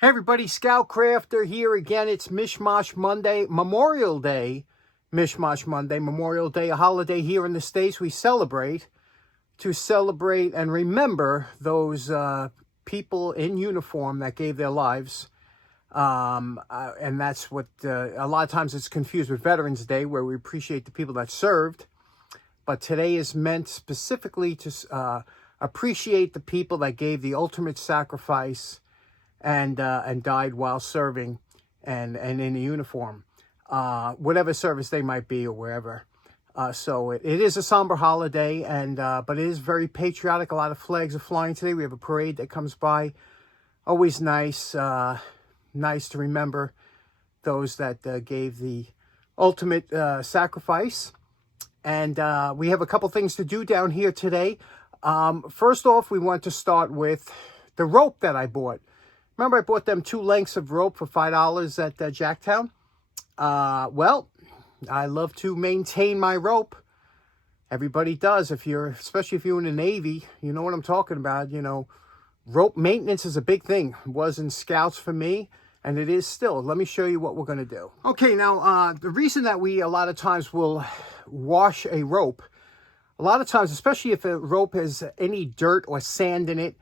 Hey everybody, Scout Crafter here again. It's Mishmash Monday, Memorial Day. Mishmash Monday, Memorial Day, a holiday here in the States we celebrate and remember those people in uniform that gave their lives. And that's what a lot of times it's confused with Veterans Day, where we appreciate the people that served. But today is meant specifically to appreciate the people that gave the ultimate sacrifice and died while serving and in a uniform, whatever service they might be or wherever. So it is a somber holiday, but it is very patriotic. A lot of flags are flying today. We have a parade that comes by. Always nice to remember those that gave the ultimate sacrifice. And we have a couple things to do down here today. First off, we want to start with the rope that I bought. Remember I bought them 2 lengths of rope for $5 at Jacktown? Well, I love to maintain my rope. Everybody does. Especially if you're in the Navy, you know what I'm talking about. You know, rope maintenance is a big thing. It was in Scouts for me, and it is still. Let me show you what we're going to do. Okay, now, the reason that we a lot of times will wash a rope, a lot of times, especially if a rope has any dirt or sand in it,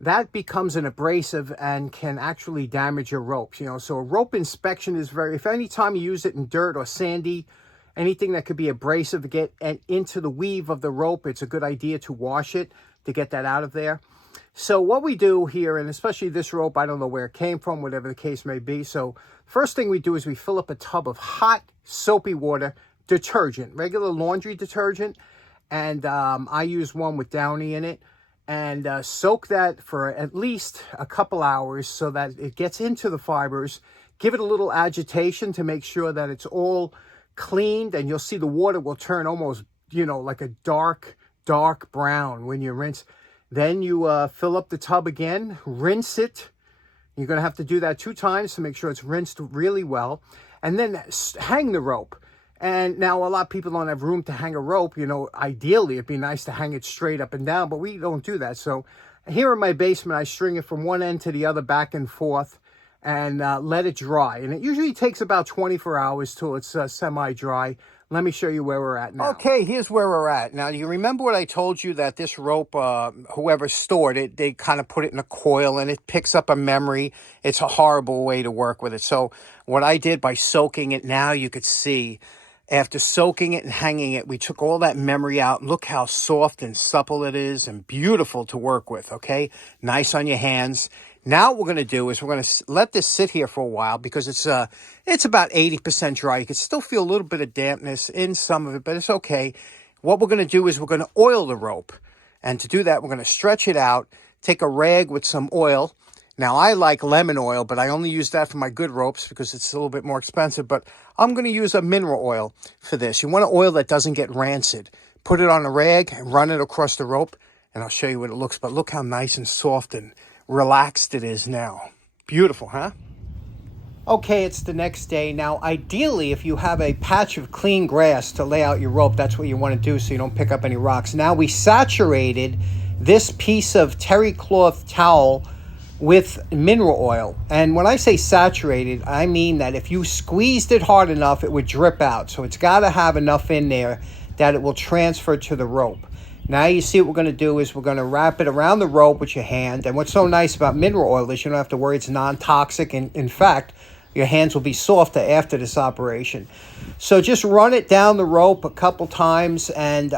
that becomes an abrasive and can actually damage your ropes. You know, so a rope inspection is if any time you use it in dirt or sandy, anything that could be abrasive to get into the weave of the rope, it's a good idea to wash it to get that out of there. So what we do here, and especially this rope, I don't know where it came from, whatever the case may be. So first thing we do is we fill up a tub of hot soapy water detergent, regular laundry detergent. And I use one with Downy in it. And soak that for at least a couple hours so that it gets into the fibers. Give it a little agitation to make sure that it's all cleaned, and you'll see the water will turn almost, you know, like a dark brown when you rinse. Then you fill up the tub again, rinse it. You're going to have to do that 2 times to make sure it's rinsed really well. And then hang the rope. And now a lot of people don't have room to hang a rope. You know, ideally, it'd be nice to hang it straight up and down, but we don't do that. So here in my basement, I string it from one end to the other, back and forth, and let it dry. And it usually takes about 24 hours till it's semi-dry. Let me show you where we're at now. Okay, here's where we're at. Now, you remember what I told you, that this rope, whoever stored it, they kind of put it in a coil and it picks up a memory. It's a horrible way to work with it. So what I did by soaking it, now you could see, after soaking it and hanging it, we took all that memory out. Look how soft and supple it is and beautiful to work with, okay? Nice on your hands. Now what we're going to do is we're going to let this sit here for a while because it's about 80% dry. You can still feel a little bit of dampness in some of it, but it's okay. What we're going to do is we're going to oil the rope. And to do that, we're going to stretch it out, take a rag with some oil. Now, I like lemon oil, but I only use that for my good ropes because it's a little bit more expensive. But I'm going to use a mineral oil for this. You want an oil that doesn't get rancid. Put it on a rag and run it across the rope, and I'll show you what it looks. But look how nice and soft and relaxed it is now. Beautiful, huh? Okay, it's the next day. Now, ideally, if you have a patch of clean grass to lay out your rope, that's what you want to do so you don't pick up any rocks. Now, we saturated this piece of terry cloth towel with mineral oil. And when I say saturated, I mean that if you squeezed it hard enough, it would drip out. So it's got to have enough in there that it will transfer to the rope. Now you see what we're going to do is we're going to wrap it around the rope with your hand. And what's so nice about mineral oil is you don't have to worry, it's non-toxic. And in fact, your hands will be softer after this operation. So just run it down the rope a couple times. And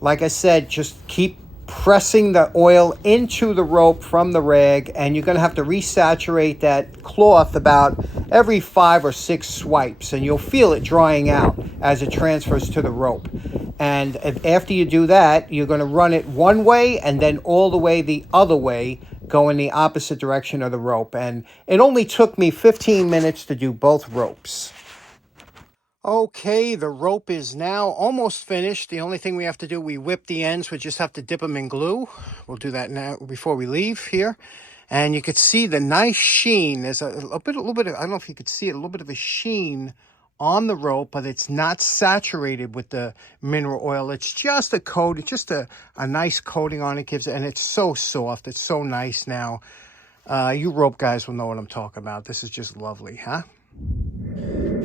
like I said, just keep pressing the oil into the rope from the rag, and you're going to have to resaturate that cloth about every 5 or 6 swipes, and you'll feel it drying out as it transfers to the rope. And after you do that, you're going to run it one way and then all the way the other way, go in the opposite direction of the rope. And it only took me 15 minutes to do both ropes. Okay, the rope is now almost finished. The only thing we have to do, we whip the ends. We just have to dip them in glue. We'll do that now before we leave here. And you could see the nice sheen. There's a little bit of, I don't know if you could see it, a little bit of a sheen on the rope, but it's not saturated with the mineral oil. It's just a coat. It's just a nice coating on it. And it's so soft. It's so nice now. You rope guys will know what I'm talking about. This is just lovely, huh?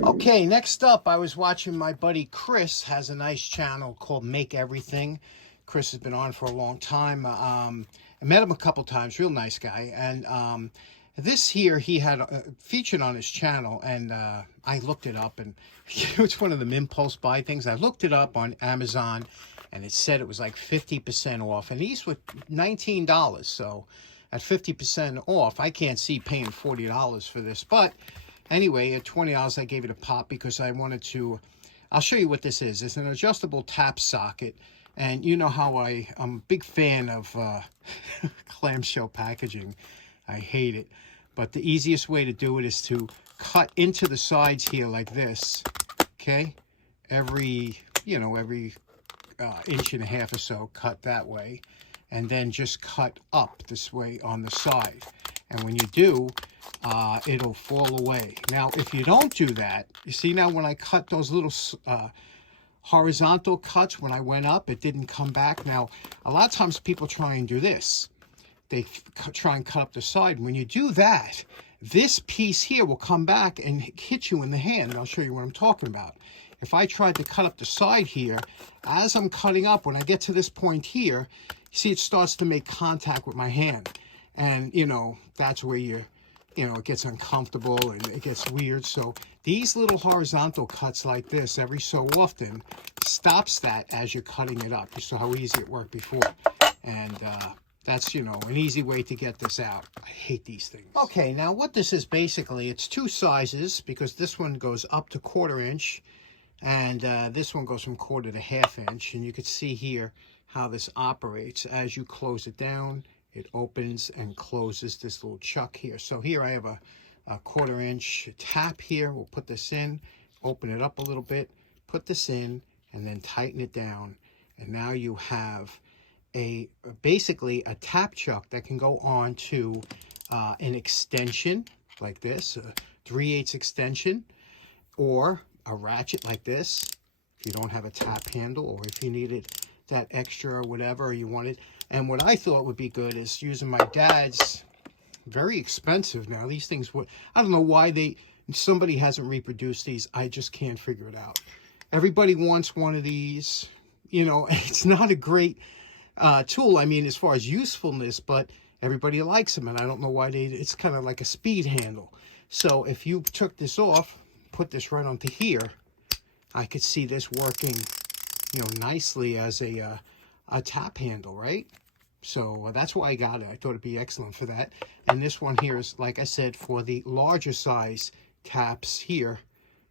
Okay, next up, I was watching my buddy Chris has a nice channel called Make Everything. Chris has been on for a long time. I met him a couple times, real nice guy. And this here, he had featured on his channel, and I looked it up, and it's one of them impulse buy things. I looked it up on Amazon, and it said it was like 50% off, and these were $19, so at 50% off, I can't see paying $40 for this, but anyway, at $20, I gave it a pop because I wanted to. I'll show you what this is. It's an adjustable tap socket. And you know how I'm a big fan of clamshell packaging. I hate it. But the easiest way to do it is to cut into the sides here like this. Okay? Every inch and a half or so, cut that way. And then just cut up this way on the side. And when you do, it'll fall away. Now, if you don't do that, you see now when I cut those little horizontal cuts, when I went up, it didn't come back. Now, a lot of times people try and do this. They try and cut up the side. When you do that, this piece here will come back and hit you in the hand. I'll show you what I'm talking about. If I tried to cut up the side here, as I'm cutting up, when I get to this point here, you see it starts to make contact with my hand. And, that's where it gets uncomfortable and it gets weird. So these little horizontal cuts like this every so often stops that as you're cutting it up. You saw how easy it worked before. And that's, an easy way to get this out. I hate these things. Okay, now what this is basically, it's two sizes because this one goes up to 1/4 inch and this one goes from 1/4 to 1/2 inch. And you can see here how this operates. As you close it down, it opens and closes this little chuck here. So here I have a 1/4 inch tap here. We'll put this in, open it up a little bit, put this in, and then tighten it down. And now you have basically a tap chuck that can go on to an extension like this, a 3/8 extension, or a ratchet like this if you don't have a tap handle, or if you needed that extra or whatever, or you wanted. And what I thought would be good is using my dad's, very expensive now. These things would, I don't know why somebody hasn't reproduced these. I just can't figure it out. Everybody wants one of these. It's not a great tool, I mean, as far as usefulness, but everybody likes them. And I don't know why it's kind of like a speed handle. So if you took this off, put this right onto here, I could see this working, nicely as a tap handle, right? So that's why I got it. I thought it'd be excellent for that. And this one here is, like I said, for the larger size taps here.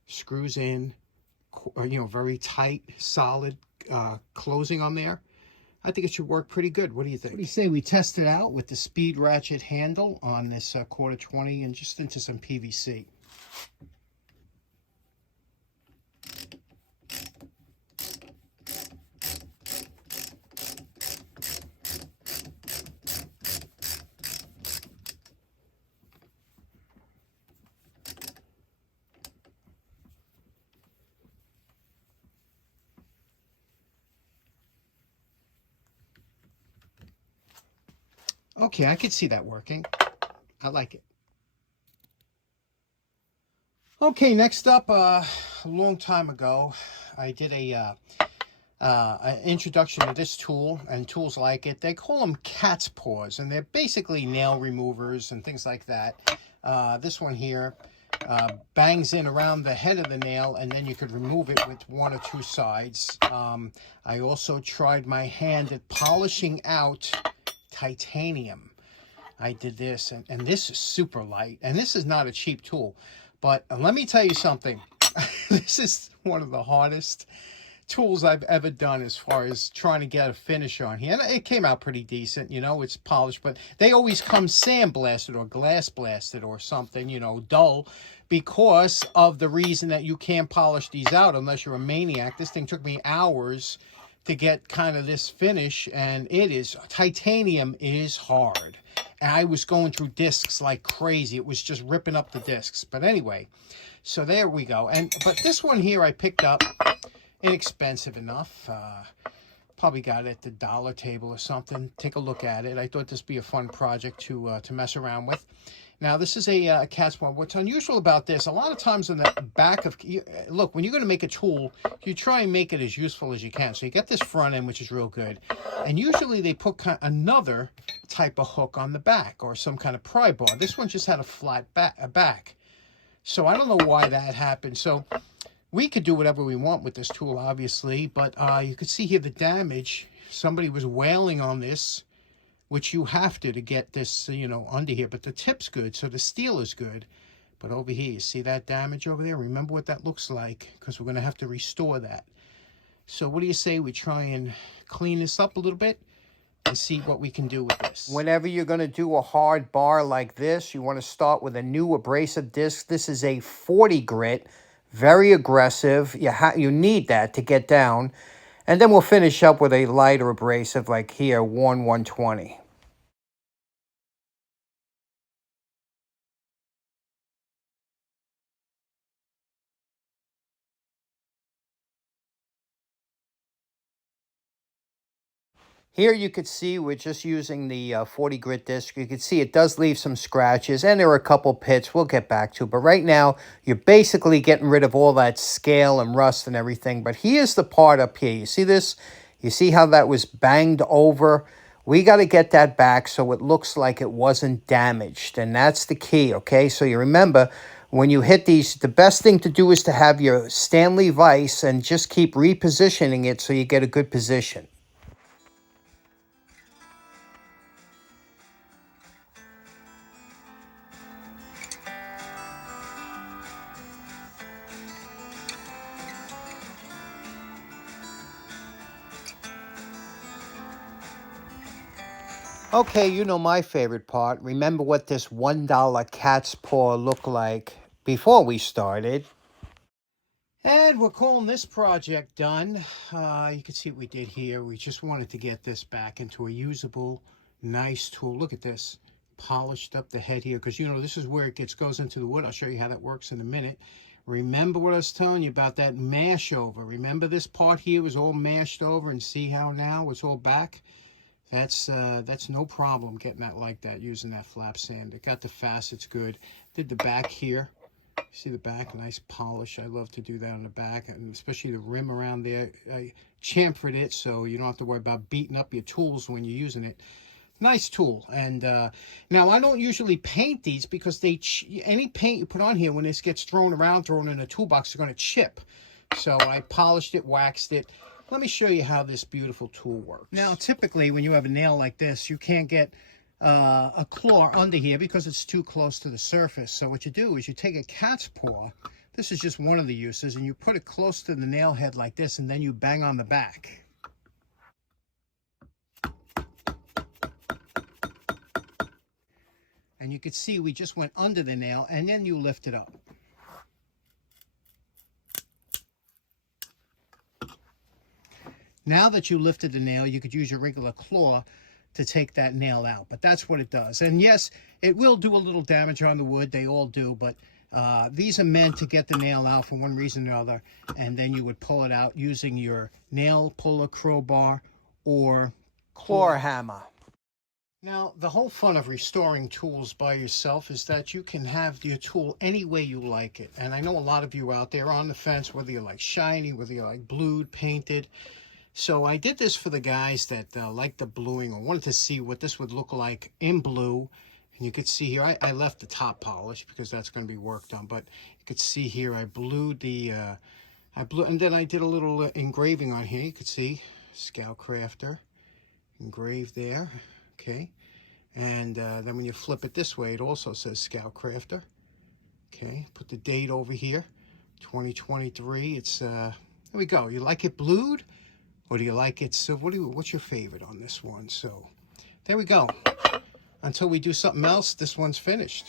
Screws in, very tight, solid closing on there. I think it should work pretty good. What do you think? What do you say we test it out with the speed ratchet handle on this 1/4 and just into some PVC? Okay, I could see that working. I like it. Okay, next up, a long time ago, I did an introduction to this tool and tools like it. They call them cat's paws, and they're basically nail removers and things like that. This one here bangs in around the head of the nail, and then you could remove it with one or two sides. I also tried my hand at polishing out titanium. I did this, and this is super light, and this is not a cheap tool, but let me tell you something. This is one of the hardest tools I've ever done as far as trying to get a finish on here. And it came out pretty decent, it's polished, but they always come sandblasted or glass blasted or something, dull, because of the reason that you can't polish these out unless you're a maniac. This thing took me hours to get kind of this finish, and titanium is hard. And I was going through discs like crazy. It was just ripping up the discs. But anyway, so there we go. But this one here I picked up, inexpensive enough, Probably got it at the dollar table or something. Take a look at it. I thought this would be a fun project to mess around with. Now, this is a cat's paw. What's unusual about this, a lot of times on the back of... Look, when you're going to make a tool, you try and make it as useful as you can. So you get this front end, which is real good. And usually they put another type of hook on the back or some kind of pry bar. This one just had a flat back. So I don't know why that happened. So we could do whatever we want with this tool, obviously. But you could see here the damage. Somebody was wailing on this, which you have to get this, you know, under here. But the tip's good, so the steel is good. But over here, you see that damage over there? Remember what that looks like, because we're going to have to restore that. So what do you say we try and clean this up a little bit and see what we can do with this? Whenever you're going to do a hard bar like this, you want to start with a new abrasive disc. This is a 40 grit, very aggressive. You need that to get down. And then we'll finish up with a lighter abrasive like here, Warn 120. Here you could see we're just using the 40 grit disc. You can see it does leave some scratches, and there are a couple pits we'll get back to. But right now, you're basically getting rid of all that scale and rust and everything. But here's the part up here. You see this? You see how that was banged over? We got to get that back so it looks like it wasn't damaged. And that's the key, okay? So you remember, when you hit these, the best thing to do is to have your Stanley vise and just keep repositioning it so you get a good position. Okay, you know my favorite part. Remember what this $1 cat's paw looked like before we started. And we're calling this project done. You can see what we did here. We just wanted to get this back into a usable, nice tool. Look at this. Polished up the head here, because, you know, this is where it goes into the wood. I'll show you how that works in a minute. Remember what I was telling you about that mash over. Remember this part here was all mashed over, and see how now it's all back? That's no problem getting that like that using that flap sand. It got the facets good. Did the back here. See the back? Nice polish. I love to do that on the back, and especially the rim around there. I chamfered it so you don't have to worry about beating up your tools when you're using it. Nice tool. And now I don't usually paint these because any paint you put on here, when this gets thrown around, thrown in a toolbox, they're going to chip. So I polished it, waxed it. Let me show you how this beautiful tool works. Now, typically, when you have a nail like this, you can't get a claw under here because it's too close to the surface. So what you do is you take a cat's paw. This is just one of the uses, and you put it close to the nail head like this, and then you bang on the back. And you can see we just went under the nail, and then you lift it up. Now that you lifted the nail, you could use your regular claw to take that nail out. But that's what it does. And yes, it will do a little damage on the wood. They all do. But these are meant to get the nail out for one reason or another. And then you would pull it out using your nail puller, crowbar, or claw hammer. Now, the whole fun of restoring tools by yourself is that you can have your tool any way you like it. And I know a lot of you out there are on the fence, whether you like shiny, whether you like blued, painted. So I did this for the guys that like the bluing, or wanted to see what this would look like in blue. And you could see here, I left the top polish because that's going to be worked on. But you could see here, I blued the, and then I did a little engraving on here. You could see Scout Crafter engraved there. Okay. And then when you flip it this way, it also says Scout Crafter. Okay. Put the date over here, 2023. It's, there we go. You like it blued? Or do you like it? So what's your favorite on this one? So there we go. Until we do something else, this one's finished.